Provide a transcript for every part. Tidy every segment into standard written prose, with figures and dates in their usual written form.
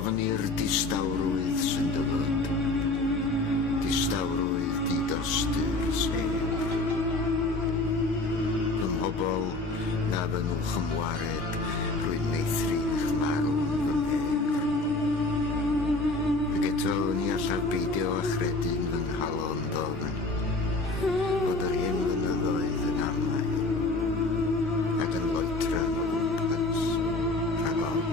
Gofn i'r distawrwydd sy'n dylod, distawrwydd di-dostyr sef. Fy mhobol na fy nhw'n chymwared rwy'n meithrych marw'n fy mher. Ac eto ni allaf beidio a chredu'n fy nghalon ddofn, bod yr hen fynyddoedd yn amau, ac yn loetran o gwmpas rhag ofn.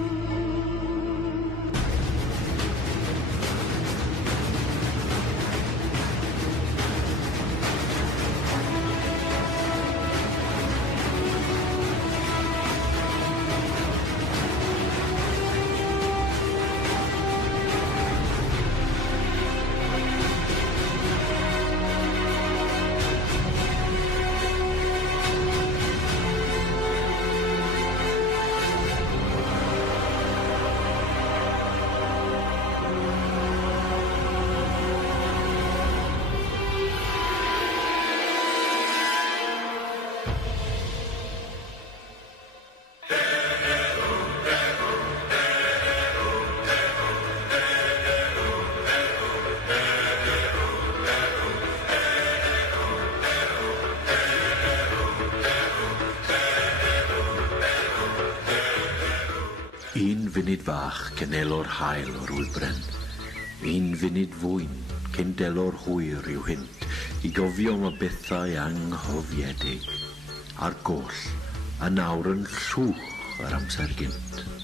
Un funud fach cyn elo'r hael o'r wybren. Un funud fwyn cyn delo'r hwyr i'w hynt i gofio am y bethau anghofiedig. A'r goll a nawr yn llwch yr amser gynt.